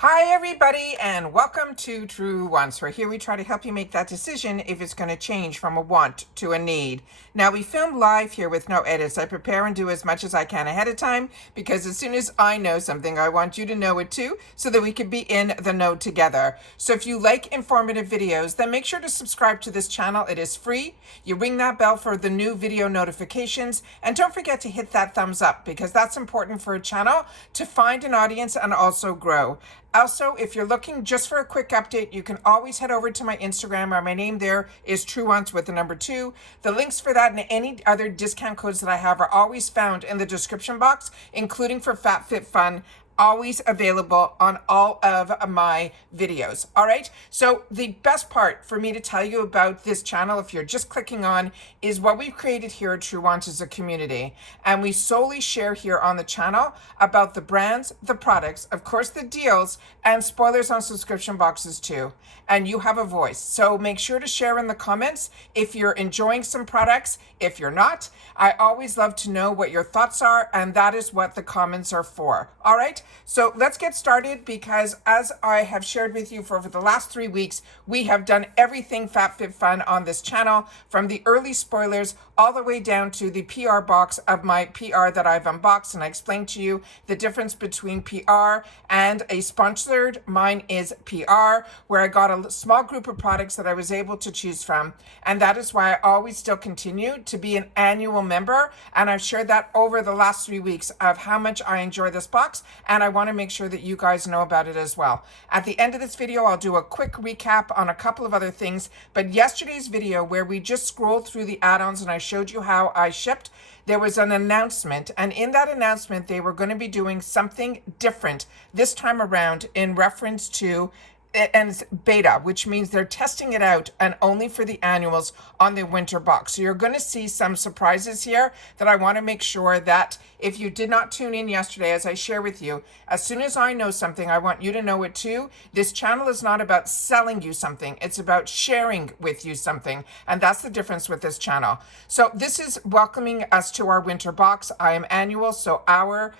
Hi everybody, and welcome to Truewants, where here we try to help you make that decision if it's going to change from a want to a need. Now, we film live here with no edits. I prepare and do as much as I can ahead of time because as soon as I know something, I want you to know it too, so that we can be in the know together. So if you like informative videos, then make sure to subscribe to this channel. It is free. You ring that bell for the new video notifications, and don't forget to hit that thumbs up because that's important for a channel to find an audience and also grow. Also, if you're looking just for a quick update, you can always head over to my Instagram, or my name there is Truewants with the number 2. The links for that and any other discount codes that I have are always found in the description box, including for FABFITFUN. Always available on all of my videos. All right. So the best part for me to tell you about this channel, if you're just clicking on, is what we've created here at Truewants is a community. And we solely share here on the channel about the brands, the products, of course, the deals, and spoilers on subscription boxes too. And you have a voice. So make sure to share in the comments if you're enjoying some products. If you're not, I always love to know what your thoughts are, and that is what the comments are for. All right. So let's get started because as I have shared with you for over the last 3 weeks, we have done everything FABFITFUN on this channel, from the early spoilers all the way down to the PR box of my PR that I've unboxed. And I explained to you the difference between PR and a sponsored. Mine is PR, where I got a small group of products that I was able to choose from. And that is why I always still continue to be an annual member. And I've shared that over the last 3 weeks of how much I enjoy this box. And I want to make sure that you guys know about it as well. At the end of this video, I'll do a quick recap on a couple of other things. But yesterday's video, where we just scrolled through the add-ons and I showed you how I shipped, there was an announcement. And in that announcement, they were going to be doing something different this time around in reference to and it's beta, which means they're testing it out and only for the annuals on the winter box. So you're going to see some surprises here that I want to make sure that if you did not tune in yesterday, as I share with you, as soon as I know something, I want you to know it too. This channel is not about selling you something. It's about sharing with you something. And that's the difference with this channel. So this is welcoming us to our winter box. I am annual, so our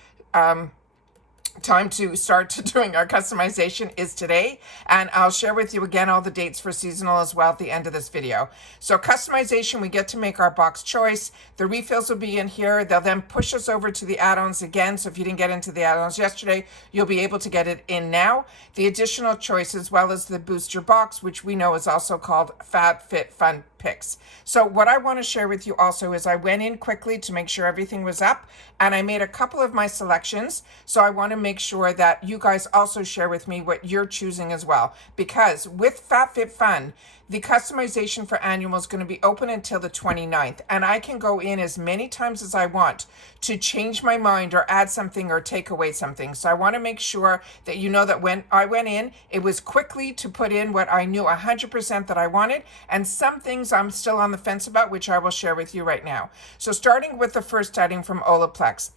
time to start doing our customization is today, and I'll share with you again all the dates for seasonal as well at the end of this video. So customization, we get to make our box choice. The refills will be in here. They'll then push us over to the add-ons again. So if you didn't get into the add-ons yesterday, you'll be able to get it in now. The additional choice, as well as the booster box, which we know is also called FABFITFUN picks. So what I want to share with you also is I went in quickly to make sure everything was up, and I made a couple of my selections. So I want to make sure that you guys also share with me what you're choosing as well, because with FABFITFUN, the customization for annual is going to be open until the 29th, and I can go in as many times as I want to change my mind or add something or take away something. So I want to make sure that you know that when I went in, it was quickly to put in what I knew 100% that I wanted, and some things I'm still on the fence about, which I will share with you right now. So starting with the first item from Olaplex.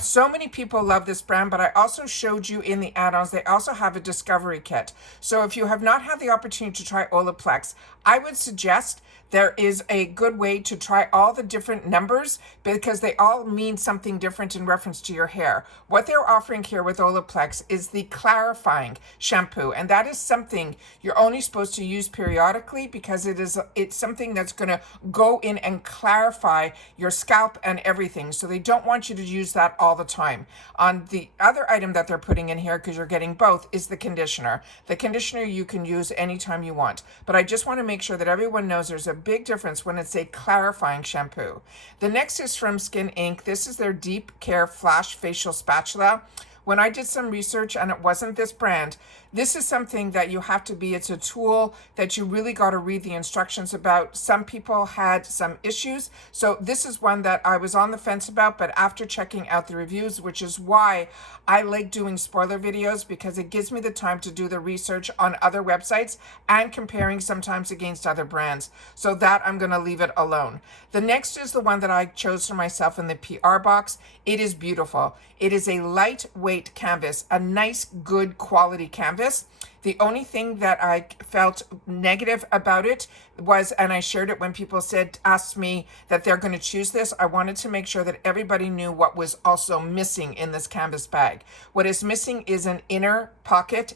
So many people love this brand, but I also showed you in the add-ons, they also have a discovery kit. So if you have not had the opportunity to try Olaplex, I would suggest there is a good way to try all the different numbers because they all mean something different in reference to your hair. What they're offering here with Olaplex is the clarifying shampoo, and that is something you're only supposed to use periodically because it's something that's going to go in and clarify your scalp and everything. So they don't want you to use that all the time. On the other item that they're putting in here, because you're getting both, is the conditioner. The conditioner you can use anytime you want, but I just want to make sure that everyone knows there's a big difference when it's a clarifying shampoo. The next is from Skin Inc. This is their Deep Care Flash Facial Spatula. When I did some research, and it wasn't this brand, this is something that you have to be, it's a tool that you really got to read the instructions about. Some people had some issues. So this is one that I was on the fence about, but after checking out the reviews, which is why I like doing spoiler videos, because it gives me the time to do the research on other websites and comparing sometimes against other brands. So that I'm going to leave it alone. The next is the one that I chose for myself in the PR box. It is beautiful. It is a lightweight lightweight canvas, a nice, good quality canvas. The only thing that I felt negative about it was, and I shared it when people asked me that they're going to choose this, I wanted to make sure that everybody knew what was also missing in this canvas bag. What is missing is an inner pocket,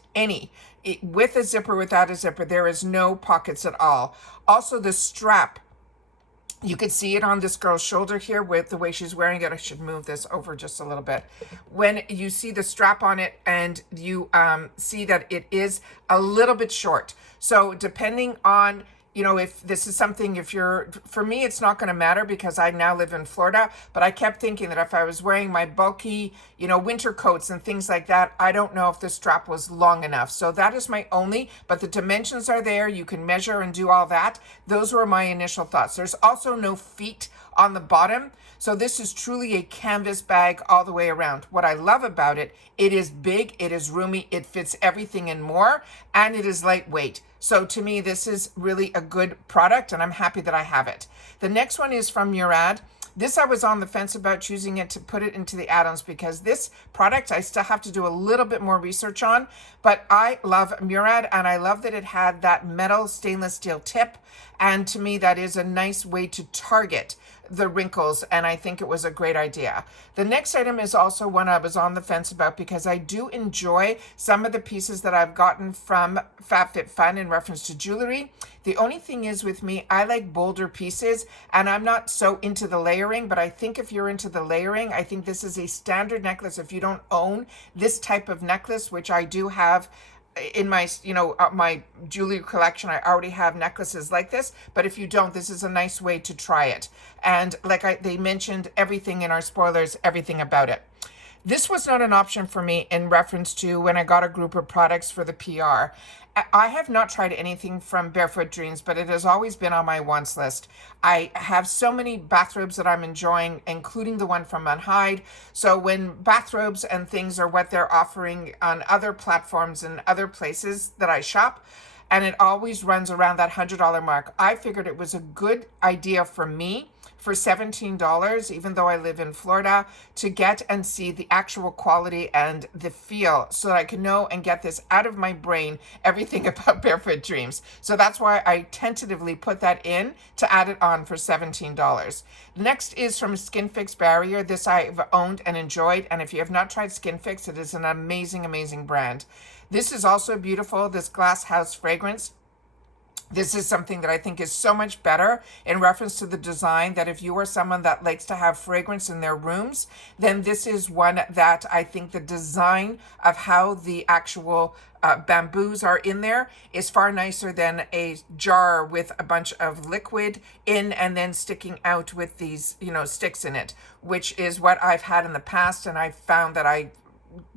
with a zipper, without a zipper. There is no pockets at all. Also, the strap, you could see it on this girl's shoulder here with the way she's wearing it. I should move this over just a little bit. When you see the strap on it and you see that it is a little bit short. So depending on, if this is something, for me, it's not going to matter because I now live in Florida, but I kept thinking that if I was wearing my bulky, winter coats and things like that, I don't know if the strap was long enough. So that is my only, but the dimensions are there. You can measure and do all that. Those were my initial thoughts. There's also no feet on the bottom. So this is truly a canvas bag all the way around. What I love about it, it is big, it is roomy, it fits everything and more, and it is lightweight. So to me, this is really a good product, and I'm happy that I have it. The next one is from Murad. This I was on the fence about choosing it to put it into the add-ons because this product I still have to do a little bit more research on, but I love Murad, and I love that it had that metal stainless steel tip, and to me that is a nice way to target the wrinkles, and I think it was a great idea. The next item is also one I was on the fence about because I do enjoy some of the pieces that I've gotten from FABFITFUN in reference to jewelry. The only thing is with me, I like bolder pieces, and I'm not so into the layering, but I think if you're into the layering, I think this is a standard necklace. If you don't own this type of necklace, which I do have in my, my jewelry collection, I already have necklaces like this, but if you don't, this is a nice way to try it. And like they mentioned everything in our spoilers, everything about it. This was not an option for me in reference to when I got a group of products for the PR. I have not tried anything from Barefoot Dreams, but it has always been on my wants list. I have so many bathrobes that I'm enjoying, including the one from Unhide. So when bathrobes and things are what they're offering on other platforms and other places that I shop, and it always runs around that $100 mark, I figured it was a good idea for me for $17, even though I live in Florida, to get and see the actual quality and the feel so that I can know and get this out of my brain, everything about Barefoot Dreams. So that's why I tentatively put that in to add it on for $17. Next is from Skin Fix Barrier. This I've owned and enjoyed, and if you have not tried Skin Fix, it is an amazing, amazing brand. This is also beautiful, this Glass House fragrance. This is something that I think is so much better in reference to the design, that if you are someone that likes to have fragrance in their rooms, then this is one that I think the design of how the actual bamboos are in there is far nicer than a jar with a bunch of liquid in and then sticking out with these, sticks in it, which is what I've had in the past, and I found that I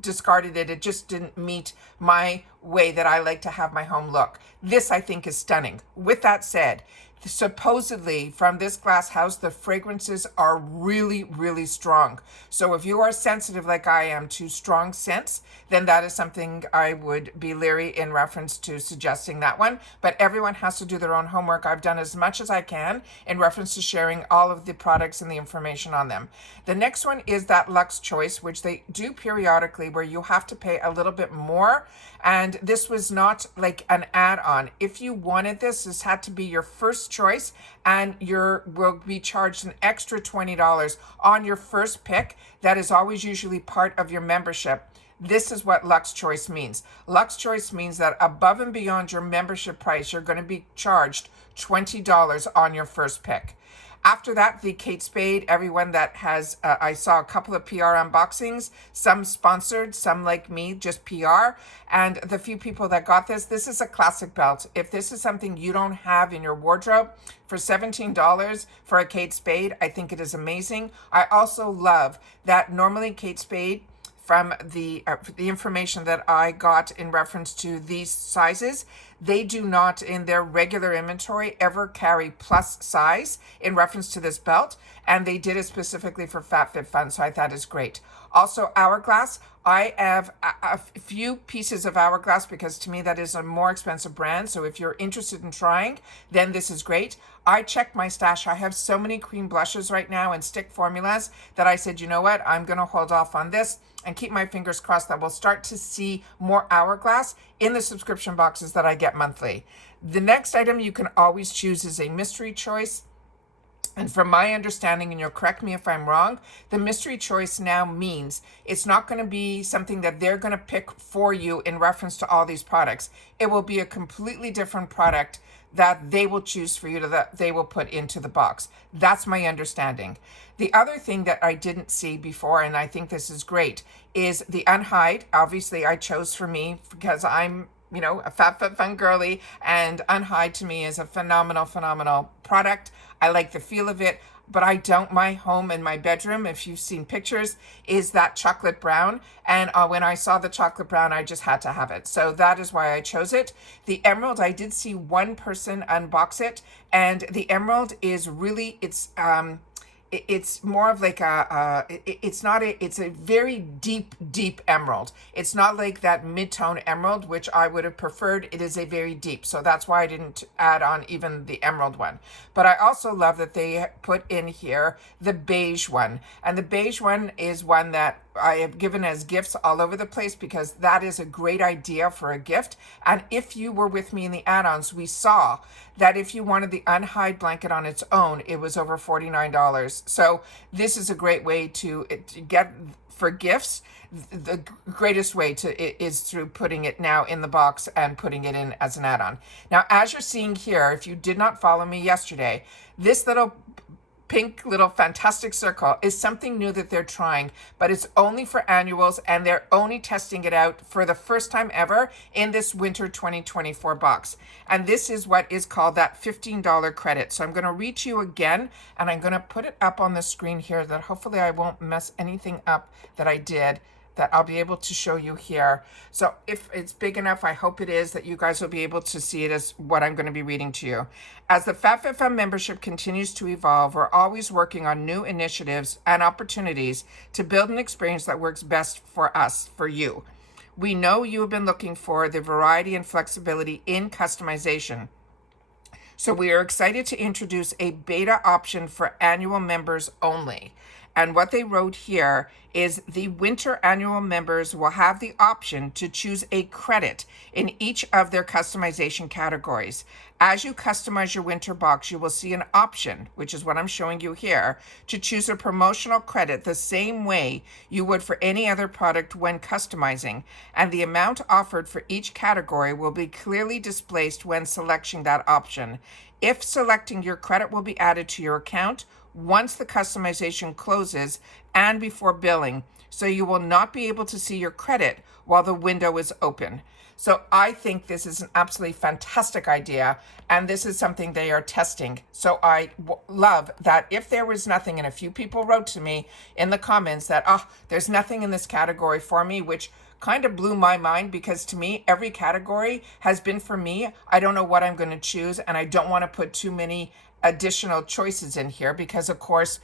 discarded it. It just didn't meet my way that I like to have my home look. This I think is stunning. With that said, supposedly from this Glass House, the fragrances are really, really strong. So if you are sensitive like I am to strong scents, then that is something I would be leery in reference to suggesting that one. But everyone has to do their own homework. I've done as much as I can in reference to sharing all of the products and the information on them. The next one is that Luxe Choice, which they do periodically where you have to pay a little bit more. And this was not like an add-on. If you wanted this, this had to be your first choice, and you will be charged an extra $20 on your first pick. That is always usually part of your membership. This is what Luxe Choice means. Luxe Choice means that above and beyond your membership price, you're going to be charged $20 on your first pick. After that, the Kate Spade, everyone that has, I saw a couple of PR unboxings, some sponsored, some like me, just PR. And the few people that got this is a classic belt. If this is something you don't have in your wardrobe, for $17 for a Kate Spade, I think it is amazing. I also love that normally Kate Spade, from the information that I got in reference to these sizes, they do not in their regular inventory ever carry plus size in reference to this belt, and they did it specifically for FABFITFUN, so I thought is great. Also, Hourglass. I have a few pieces of Hourglass because to me that is a more expensive brand. So if you're interested in trying, then this is great. I checked my stash. I have so many cream blushes right now and stick formulas that I said, you know what, I'm going to hold off on this and keep my fingers crossed that we'll start to see more Hourglass in the subscription boxes that I get monthly. The next item you can always choose is a mystery choice. And from my understanding, and you'll correct me if I'm wrong, the mystery choice now means it's not going to be something that they're going to pick for you in reference to all these products. It will be a completely different product that they will choose for you, that they will put into the box. That's my understanding. The other thing that I didn't see before, and I think this is great, is the Unhide. Obviously, I chose for me because I'm a FABFITFUN girly, and Unhide to me is a phenomenal product. I like the feel of it, but I don't. My home and my bedroom, if you've seen pictures, is that chocolate brown. And when I saw the chocolate brown, I just had to have it. So that is why I chose it. The emerald, I did see one person unbox it, and the emerald is really, it's more of like it's a very deep emerald. It's not like that mid-tone emerald, which I would have preferred. It is a very deep. So that's why I didn't add on even the emerald one. But I also love that they put in here the beige one. And the beige one is one that I have given as gifts all over the place because that is a great idea for a gift. And if you were with me in the add-ons, we saw that if you wanted the Unhide blanket on its own, it was over $49. So this is a great way to get for gifts. The greatest way is through putting it now in the box and putting it in as an add-on. Now, as you're seeing here, if you did not follow me yesterday, this little pink little fantastic circle is something new that they're trying, but it's only for annuals, and they're only testing it out for the first time ever in this winter 2024 box. And this is what is called that $15 credit. So I'm going to read to you again, and I'm going to put it up on the screen here that hopefully I won't mess anything up that I did, that I'll be able to show you here. So if it's big enough, I hope it is, that you guys will be able to see it as what I'm going to be reading to you. As the FABFITFUN membership continues to evolve, we're always working on new initiatives and opportunities to build an experience that works best for us, for you. We know you have been looking for the variety and flexibility in customization. So we are excited to introduce a beta option for annual members only. And what they wrote here is the winter annual members will have the option to choose a credit in each of their customization categories. As you customize your winter box, you will see an option, which is what I'm showing you here, to choose a promotional credit the same way you would for any other product when customizing. And the amount offered for each category will be clearly displayed when selecting that option. If selecting, your credit will be added to your account once the customization closes and before billing, so you will not be able to see your credit while the window is open. So I think this is an absolutely fantastic idea, and this is something they are testing. So I love that. If there was nothing, and a few people wrote to me in the comments that, there's nothing in this category for me, which kind of blew my mind, because to me, every category has been for me. I don't know what I'm going to choose, and I don't want to put too many additional choices in here because, of course,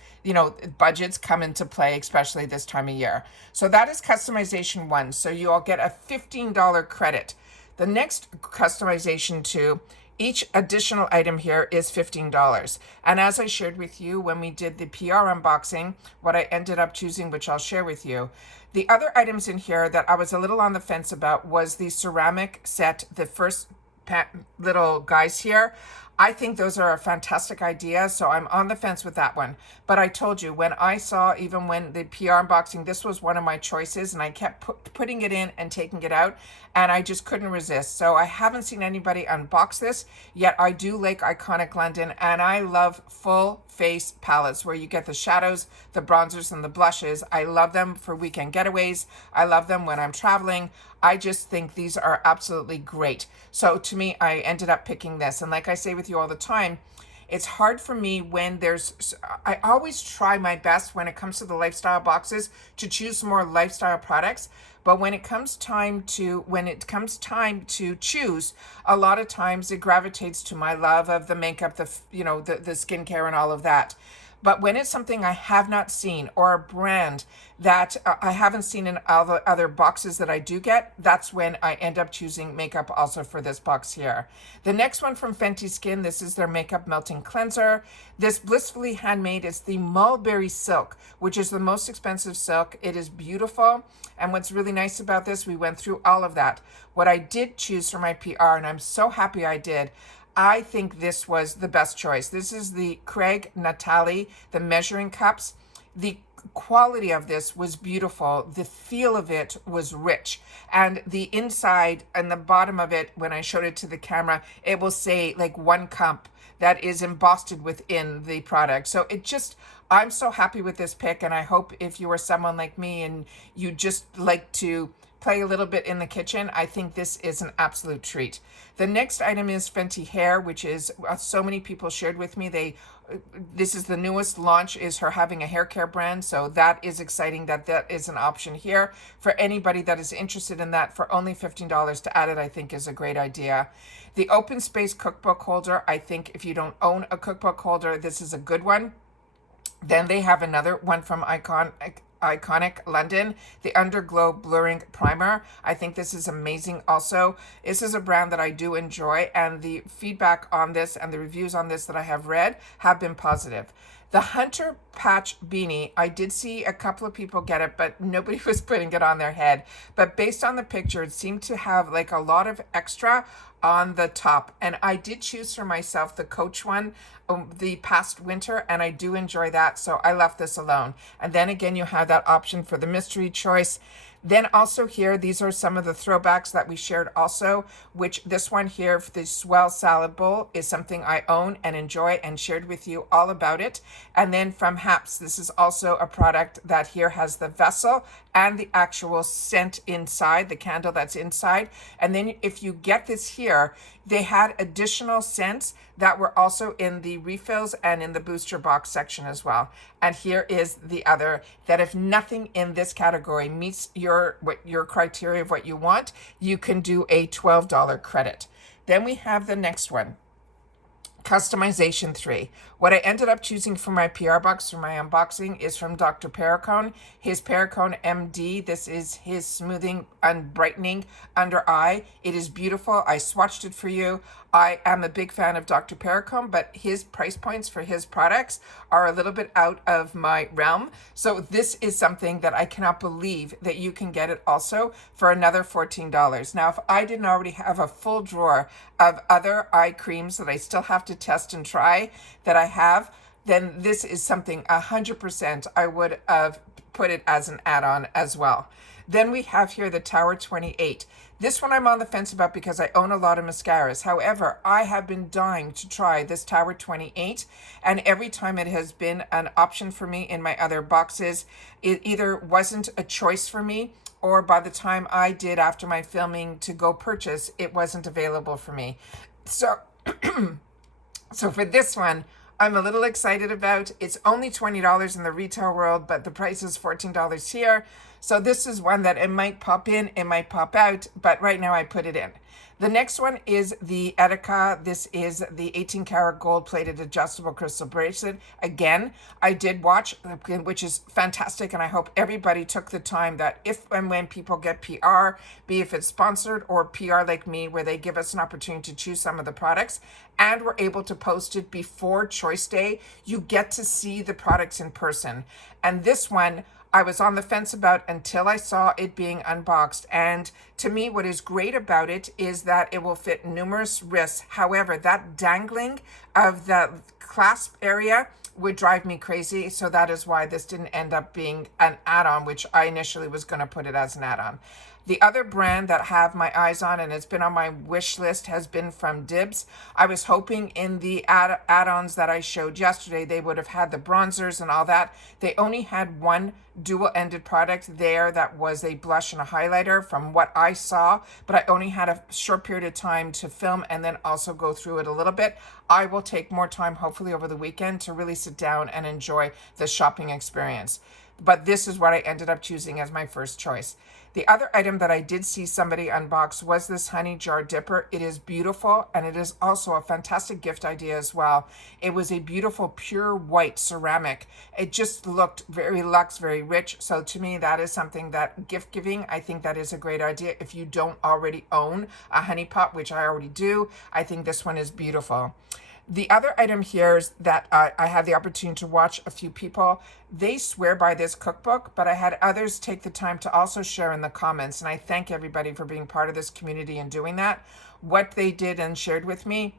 budgets come into play, especially this time of year. So that is customization 1. So you all get a $15 credit. The next customization 2, each additional item here is $15. And as I shared with you when we did the PR unboxing, what I ended up choosing, which I'll share with you, the other items in here that I was a little on the fence about was the ceramic set, the first little guys here. I think those are a fantastic idea, so I'm on the fence with that one. But I told you, when I saw, even when the PR unboxing, this was one of my choices, and I kept putting it in and taking it out, and I just couldn't resist. So I haven't seen anybody unbox this, yet I do like Iconic London, and I love full face palettes where you get the shadows, the bronzers, and the blushes. I love them for weekend getaways. I love them when I'm traveling. I just think these are absolutely great. So to me, I ended up picking this. And like I say with you all the time, it's hard for me when I always try my best when it comes to the lifestyle boxes to choose more lifestyle products. But when it comes time to choose, a lot of times it gravitates to my love of the makeup, the skincare and all of that. But when it's something I have not seen or a brand that I haven't seen in other boxes that I do get, that's when I end up choosing makeup also for this box here. The next one from Fenty Skin, this is their Makeup Melting Cleanser. This Blissfully Handmade is the Mulberry Silk, which is the most expensive silk. It is beautiful. And what's really nice about this, we went through all of that. What I did choose for my PR, and I'm so happy I did, I think this was the best choice. This is the Craig Natalie, the measuring cups. The quality of this was beautiful. The feel of it was rich. And the inside and the bottom of it, when I showed it to the camera, it will say like 1 cup that is embossed within the product. So it just, I'm so happy with this pick. And I hope if you are someone like me and you just like to play a little bit in the kitchen, I think this is an absolute treat. The next item is Fenty Hair, which is so many people shared with me. This is the newest launch, is her having a hair care brand. So that is exciting that is an option here for anybody that is interested in that. For only $15 to add it, I think is a great idea. The Open Space cookbook holder, I think if you don't own a cookbook holder, this is a good one. Then they have another one from Iconic London, the Underglow Blurring Primer. I think this is amazing also. This is a brand that I do enjoy, and the feedback on this and the reviews on this that I have read have been positive. The Hunter Patch Beanie, I did see a couple of people get it, but nobody was putting it on their head. But based on the picture, it seemed to have like a lot of extra on the top. And I did choose for myself the Coach one the past winter, and I do enjoy that, so I left this alone. And then again, you have that option for the mystery choice. Then also here, these are some of the throwbacks that we shared also, which this one here, the Swell Salad Bowl, is something I own and enjoy and shared with you all about it. And then from Haps, this is also a product that here has the vessel and the actual scent inside, the candle that's inside. And then if you get this here, they had additional scents that were also in the refills and in the booster box section as well. And here is the other, that if nothing in this category meets your criteria of what you want, you can do a $12 credit. Then we have the next one. Customization 3. What I ended up choosing for my PR box for my unboxing is from Dr. Perricone, his Perricone MD. This is his smoothing and brightening under eye. It is beautiful. I swatched it for you. I am a big fan of Dr. Perricone, but his price points for his products are a little bit out of my realm. So this is something that I cannot believe that you can get it also for another $14. Now, if I didn't already have a full drawer of other eye creams that I still have to test and try that I have, then this is something 100% I would have put it as an add-on as well. Then we have here the Tower 28. This one I'm on the fence about because I own a lot of mascaras. However, I have been dying to try this Tower 28, and every time it has been an option for me in my other boxes, it either wasn't a choice for me, or by the time I did after my filming to go purchase, it wasn't available for me. So, so for this one, I'm a little excited about. It's only $20 in the retail world, but the price is $14 here. So this is one that it might pop in, it might pop out, but right now I put it in. The next one is the Etika. This is the 18 karat gold plated adjustable crystal bracelet. Again, I did watch, which is fantastic, and I hope everybody took the time that if and when people get PR, be if it's sponsored or PR like me, where they give us an opportunity to choose some of the products, and we're able to post it before Choice Day, you get to see the products in person. And this one, I was on the fence about until I saw it being unboxed. And to me, what is great about it is that it will fit numerous wrists. However, that dangling of the clasp area would drive me crazy. So that is why this didn't end up being an add-on, which I initially was going to put it as an add-on. The other brand that I have my eyes on, and it's been on my wish list, has been from Dibs. I was hoping in the add-ons that I showed yesterday, they would have had the bronzers and all that. They only had one dual-ended product there that was a blush and a highlighter from what I saw, but I only had a short period of time to film and then also go through it a little bit. I will take more time, hopefully over the weekend, to really sit down and enjoy the shopping experience. But this is what I ended up choosing as my first choice. The other item that I did see somebody unbox was this honey jar dipper. It is beautiful, and it is also a fantastic gift idea as well. It was a beautiful pure white ceramic. It just looked very luxe, very rich. So to me, that is something that gift giving, I think that is a great idea. If you don't already own a honey pot, which I already do, I think this one is beautiful. The other item here is that I had the opportunity to watch a few people. They swear by this cookbook, but I had others take the time to also share in the comments. And I thank everybody for being part of this community and doing that. What they did and shared with me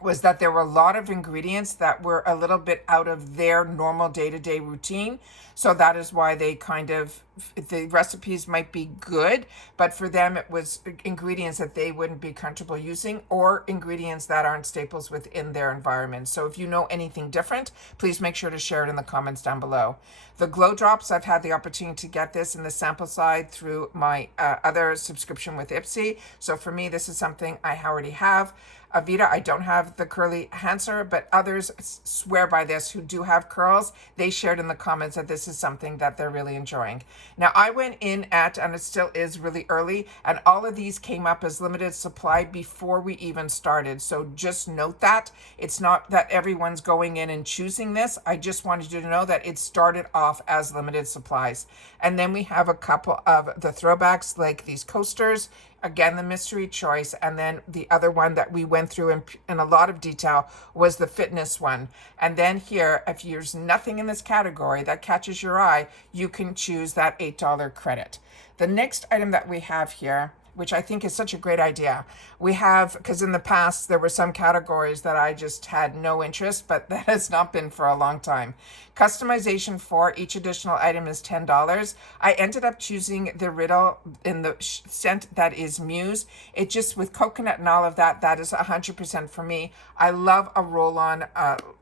was that there were a lot of ingredients that were a little bit out of their normal day-to-day routine. So that is why they the recipes might be good, but for them it was ingredients that they wouldn't be comfortable using or ingredients that aren't staples within their environment. So if you know anything different, please make sure to share it in the comments down below. The glow drops, I've had the opportunity to get this in the sample side through my other subscription with Ipsy. So for me, this is something I already have. Avita, I don't have the curly answer, but others swear by this who do have curls. They shared in the comments that this is something that they're really enjoying. Now, I went in at, and it still is really early, and all of these came up as limited supply before we even started. So just note that. It's not that everyone's going in and choosing this. I just wanted you to know that it started off as limited supplies. And then we have a couple of the throwbacks like these coasters. Again, the mystery choice. And then the other one that we went through in a lot of detail was the fitness one. And then here, if there's nothing in this category that catches your eye, you can choose that $8 credit. The next item that we have here, which I think is such a great idea. We have, because in the past there were some categories that I just had no interest, but that has not been for a long time. Customization for each additional item is $10. I ended up choosing the Riddle in the scent that is Muse. It just, with coconut and all of that, that is 100% for me. I love a roll-on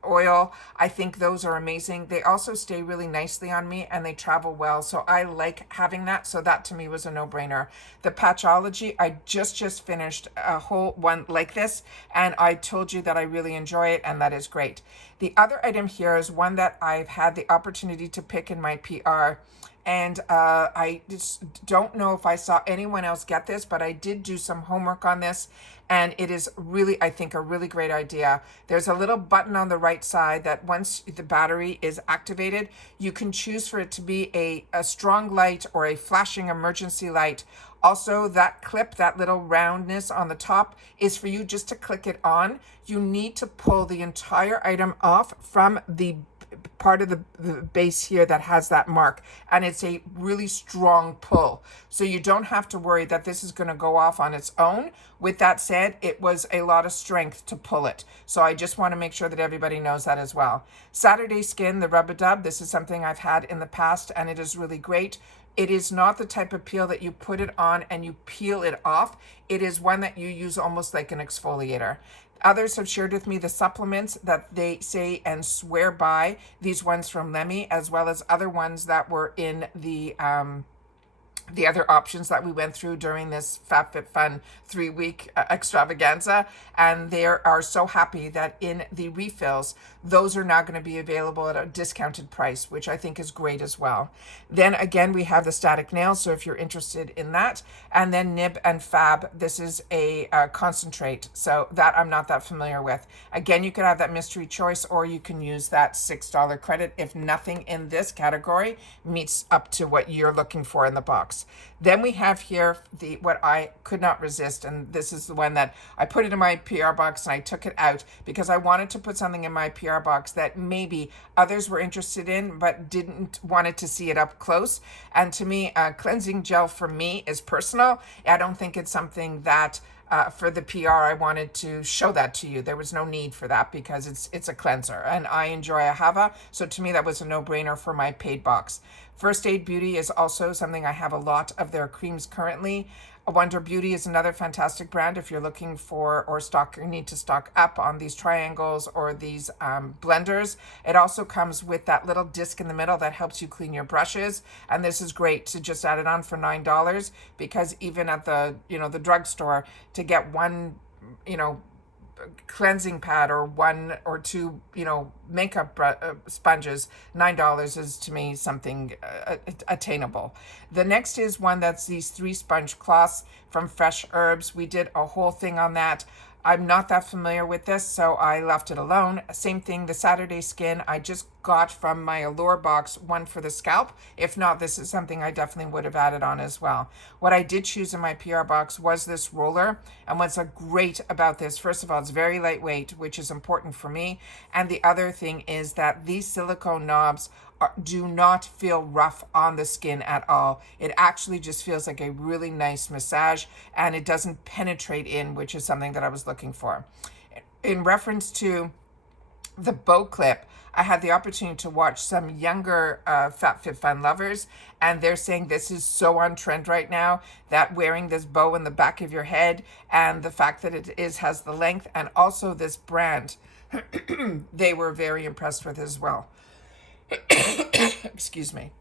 oil. I think those are amazing. They also stay really nicely on me and they travel well. So I like having that. So that to me was a no-brainer. The Patchology, I just finished a whole one like this, and I told you that I really enjoy it, and that is great. The other item here is one that I've had the opportunity to pick in my PR, and I just don't know if I saw anyone else get this, but I did do some homework on this, and it is really, I think, a really great idea. There's a little button on the right side that once the battery is activated, you can choose for it to be a strong light or a flashing emergency light. Also, that clip, that little roundness on the top, is for you just to click it on. You need to pull the entire item off from the part of the base here that has that mark, and it's a really strong pull. So you don't have to worry that this is going to go off on its own. With that said, it was a lot of strength to pull it. So I just want to make sure that everybody knows that as well. Saturday Skin, the Rub-a-Dub, this is something I've had in the past, and it is really great. It is not the type of peel that you put it on and you peel it off. It is one that you use almost like an exfoliator. Others have shared with me the supplements that they say and swear by, these ones from Lemmy, as well as other ones that were in the other options that we went through during this FABFITFUN 3-week extravaganza. And they are so happy that in the refills, those are now going to be available at a discounted price, which I think is great as well. Then again, we have the static nails, so if you're interested in that. And then Nib and Fab, this is a concentrate, so that I'm not that familiar with. Again, you could have that mystery choice, or you can use that $6 credit if nothing in this category meets up to what you're looking for in the box. Then we have here what I could not resist, and this is the one that I put it in my PR box and I took it out because I wanted to put something in my PR box that maybe others were interested in but didn't wanted to see it up close. And to me, cleansing gel for me is personal. I don't think it's something that for the PR, I wanted to show that to you. There was no need for that because it's a cleanser and I enjoy a Hava. So to me, that was a no-brainer for my paid box. First Aid Beauty is also something I have a lot of their creams currently. Wonder Beauty is another fantastic brand if you're looking for or need to stock up on these triangles or these blenders. It also comes with that little disc in the middle that helps you clean your brushes, and this is great to just add it on for $9 because even at the the drugstore to get one cleansing pad or 1 or 2, makeup sponges, $9 is to me something attainable. The next is one that's these 3 sponge cloths from Fresh Herbs. We did a whole thing on that. I'm not that familiar with this, so I left it alone. Same thing, the Saturday Skin, I just got from my Allure box, one for the scalp. If not, this is something I definitely would have added on as well. What I did choose in my PR box was this roller. And what's great about this, first of all, it's very lightweight, which is important for me. And the other thing is that these silicone knobs do not feel rough on the skin at all. It actually just feels like a really nice massage, and it doesn't penetrate in, which is something that I was looking for. In reference to the bow clip, I had the opportunity to watch some younger FABFITFUN lovers, and they're saying this is so on trend right now, that wearing this bow in the back of your head and the fact that it has the length, and also this brand, they were very impressed with as well. Excuse me.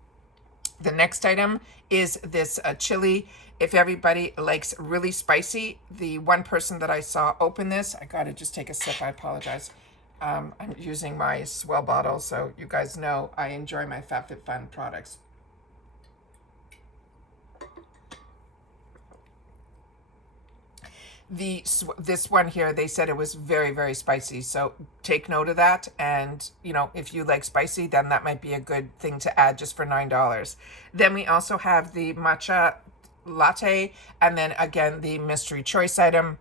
The next item is this chili. If everybody likes really spicy, the one person that I saw open this, I gotta just take a sip, I apologize. I'm using my Swell bottle, so you guys know I enjoy my FABFITFUN products. This one here, they said it was very, very spicy, so take note of that. And if you like spicy, then that might be a good thing to add just for $9. Then we also have the matcha latte, and then again the mystery choice item.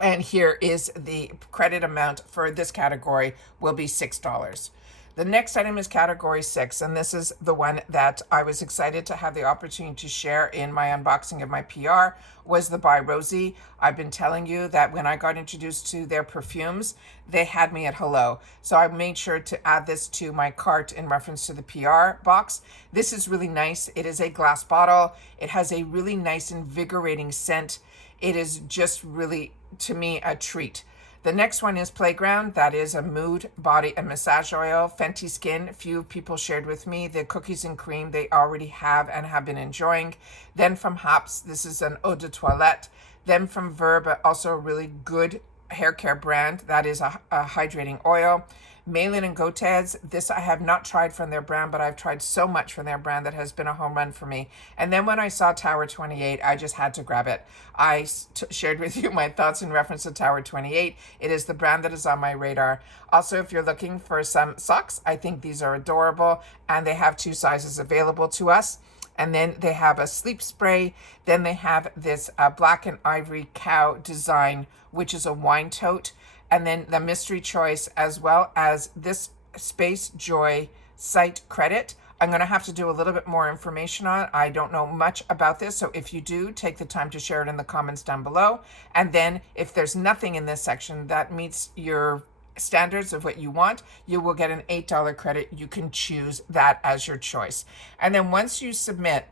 And here is the credit amount for this category will be $6. The next item is category 6, and this is the one that I was excited to have the opportunity to share in my unboxing of my PR, was the By Rosie. I've been telling you that when I got introduced to their perfumes, they had me at hello. So I made sure to add this to my cart in reference to the PR box. This is really nice. It is a glass bottle. It has a really nice invigorating scent. It is just really, to me, a treat. The next one is Playground. That is a mood, body, and massage oil. Fenty Skin, few people shared with me the cookies and cream they already have and have been enjoying. Then from Hops, this is an eau de toilette. Then from Verb, also a really good hair care brand. That is a hydrating oil. Malin and Gotez, this I have not tried from their brand, but I've tried so much from their brand that has been a home run for me. And then when I saw Tower 28, I just had to grab it. I shared with you my thoughts in reference to Tower 28. It is the brand that is on my radar. Also, if you're looking for some socks, I think these are adorable, and they have 2 sizes available to us. And then they have a sleep spray. Then they have this black and ivory cow design, which is a wine tote. And then the mystery choice, as well as this Space Joy site credit. I'm going to have to do a little bit more information on. I don't know much about this, so if you do, take the time to share it in the comments down below. And then if there's nothing in this section that meets your standards of what you want, you will get an $8 credit. You can choose that as your choice. And then once you submit,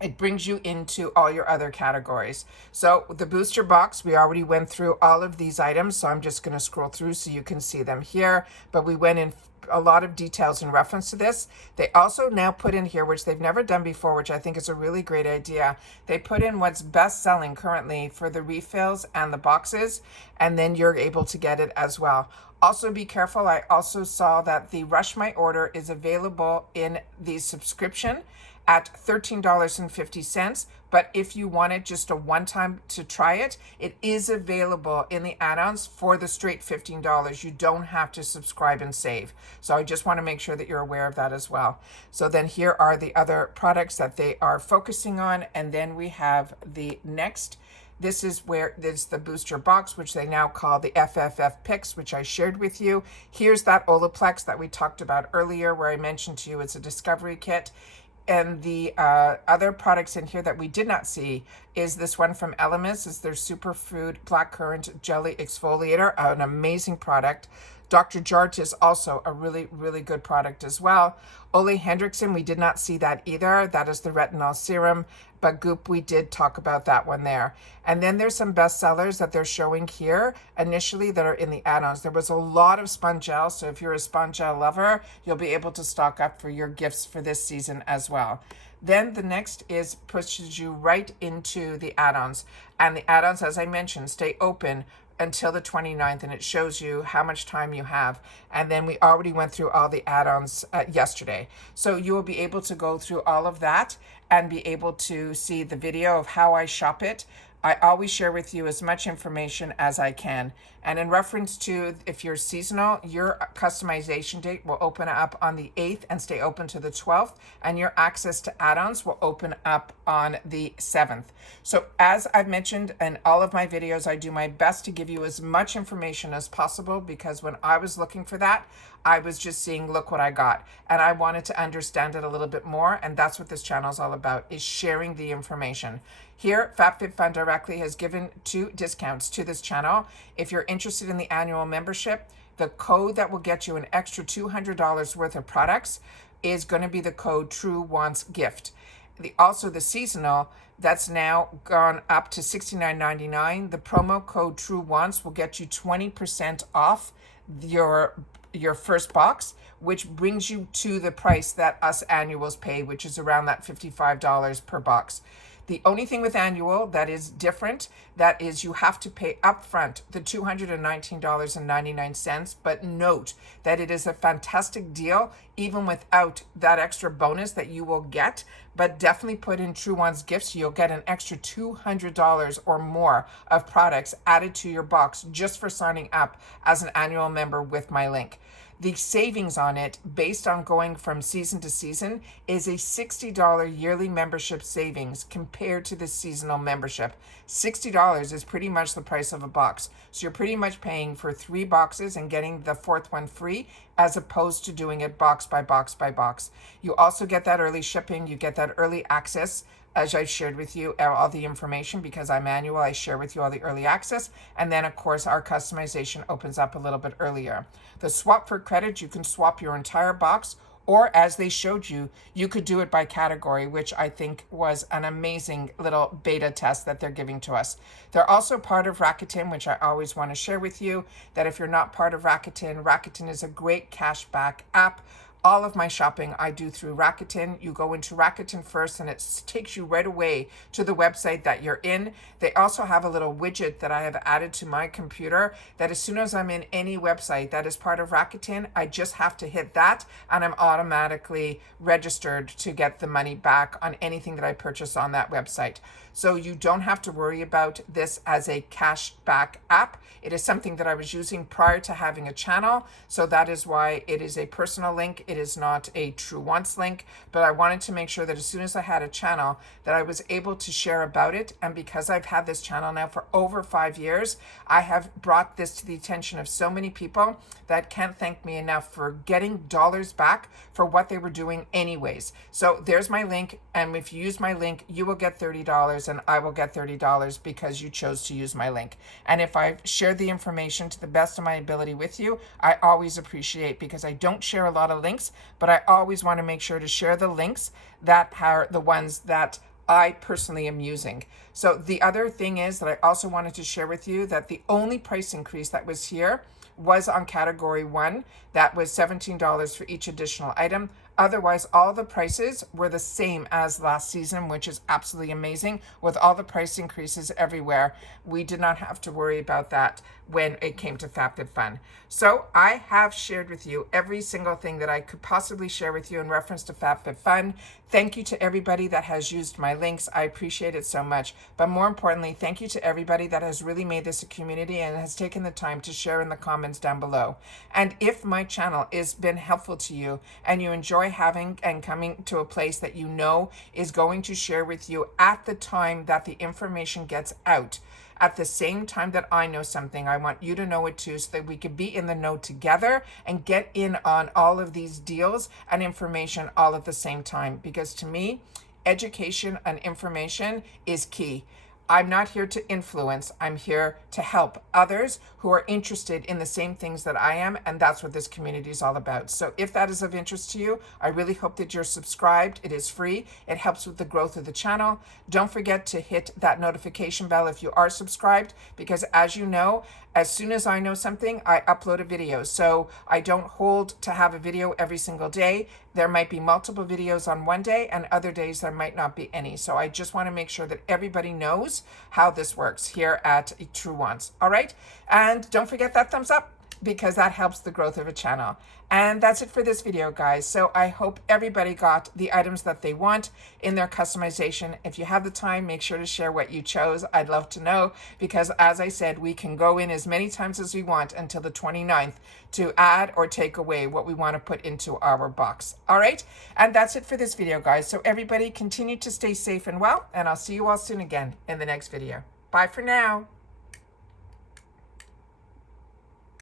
it brings you into all your other categories. So the booster box, we already went through all of these items, so I'm just going to scroll through so you can see them here, but we went in a lot of details in reference to this. They also now put in here, which they've never done before, which I think is a really great idea. They put in what's best selling currently for the refills and the boxes, and then you're able to get it as well. Also be careful, I also saw that the Rush My Order is available in the subscription at $13.50, but if you wanted just a one-time to try it, it is available in the add-ons for the straight $15. You don't have to subscribe and save. So I just want to make sure that you're aware of that as well. So then here are the other products that they are focusing on, and then we have the next. This is where there's the booster box, which they now call the FFF Picks, which I shared with you. Here's that Olaplex that we talked about earlier, where I mentioned to you it's a discovery kit. And the other products in here that we did not see is this one from Elemis. Is their Superfood Blackcurrant Jelly Exfoliator, an amazing product. Dr. Jart is also a really, really good product as well. Ole Hendrickson, we did not see that either. That is the retinol serum, but Goop, we did talk about that one there. And then there's some bestsellers that they're showing here initially that are in the add-ons. There was a lot of sponge gel, so if you're a sponge gel lover, you'll be able to stock up for your gifts for this season as well. Then the next is pushes you right into the add-ons. And the add-ons, as I mentioned, stay open until the 29th, and it shows you how much time you have. And then we already went through all the add-ons yesterday. So you will be able to go through all of that and be able to see the video of how I shop it. I always share with you as much information as I can. And in reference to if you're seasonal, your customization date will open up on the 8th and stay open to the 12th, and your access to add-ons will open up on the 7th. So as I've mentioned in all of my videos, I do my best to give you as much information as possible, because when I was looking for that, I was just seeing, look what I got. And I wanted to understand it a little bit more. And that's what this channel is all about, is sharing the information. Here, FABFITFUN directly has given 2 discounts to this channel. If you're interested in the annual membership, the code that will get you an extra $200 worth of products is going to be the code Truewants gift. Also the seasonal, that's now gone up to $69.99. The promo code Truewants will get you 20% off your first box, which brings you to the price that us annuals pay, which is around that $55 per box. The only thing with annual that is different, that is you have to pay upfront the $219.99, but note that it is a fantastic deal even without that extra bonus that you will get. But definitely put in Truewants gifts, you'll get an extra $200 or more of products added to your box just for signing up as an annual member with my link. The savings on it, based on going from season to season, is a $60 yearly membership savings compared to the seasonal membership. $60 is pretty much the price of a box. So you're pretty much paying for 3 boxes and getting the 4th one free, as opposed to doing it box by box by box. You also get that early shipping, you get that early access, as I shared with you all the information, because I'm annual, I share with you all the early access. And then of course our customization opens up a little bit earlier. The swap for credit, you can swap your entire box, or as they showed you, you could do it by category, which I think was an amazing little beta test that they're giving to us. They're also part of Rakuten, which I always want to share with you, that if you're not part of Rakuten, Rakuten is a great cashback app. All of my shopping I do through Rakuten. You go into Rakuten first and it takes you right away to the website that you're in. They also have a little widget that I have added to my computer that as soon as I'm in any website that is part of Rakuten, I just have to hit that and I'm automatically registered to get the money back on anything that I purchase on that website. So you don't have to worry about this as a cashback app. It is something that I was using prior to having a channel. So that is why it is a personal link. It is not a Truewants link, but I wanted to make sure that as soon as I had a channel that I was able to share about it. And because I've had this channel now for over 5 years, I have brought this to the attention of so many people that can't thank me enough for getting dollars back for what they were doing anyways. So there's my link. And if you use my link, you will get $30 and I will get $30 because you chose to use my link. And if I've shared the information to the best of my ability with you, I always appreciate, because I don't share a lot of links, but I always want to make sure to share the links that are the ones that I personally am using. So the other thing is that I also wanted to share with you that the only price increase that was here was on category 1. That was $17 for each additional item. Otherwise, all the prices were the same as last season, which is absolutely amazing. With all the price increases everywhere, we did not have to worry about that when it came to FABFITFUN. So I have shared with you every single thing that I could possibly share with you in reference to FABFITFUN. Thank you to everybody that has used my links. I appreciate it so much. But more importantly, thank you to everybody that has really made this a community and has taken the time to share in the comments down below. And if my channel has been helpful to you and you enjoy having and coming to a place that you know is going to share with you at the time that the information gets out, at the same time that I know something, I want you to know it too, so that we could be in the know together and get in on all of these deals and information all at the same time. Because to me, education and information is key. I'm not here to influence. I'm here to help others who are interested in the same things that I am, and that's what this community is all about. So if that is of interest to you, I really hope that you're subscribed. It is free. It helps with the growth of the channel. Don't forget to hit that notification bell if you are subscribed, because as you know, as soon as I know something, I upload a video. So I don't hold to have a video every single day. there might be multiple videos on one day, and other days there might not be any. So I just want to make sure that everybody knows how this works here at Truewants. All right, and don't forget that thumbs up, because that helps the growth of a channel. And that's it for this video, guys. So I hope everybody got the items that they want in their customization. If you have the time, make sure to share what you chose. I'd love to know, because as I said, we can go in as many times as we want until the 29th to add or take away what we want to put into our box. All right, and that's it for this video, guys. So everybody continue to stay safe and well, and I'll see you all soon again in the next video. Bye for now.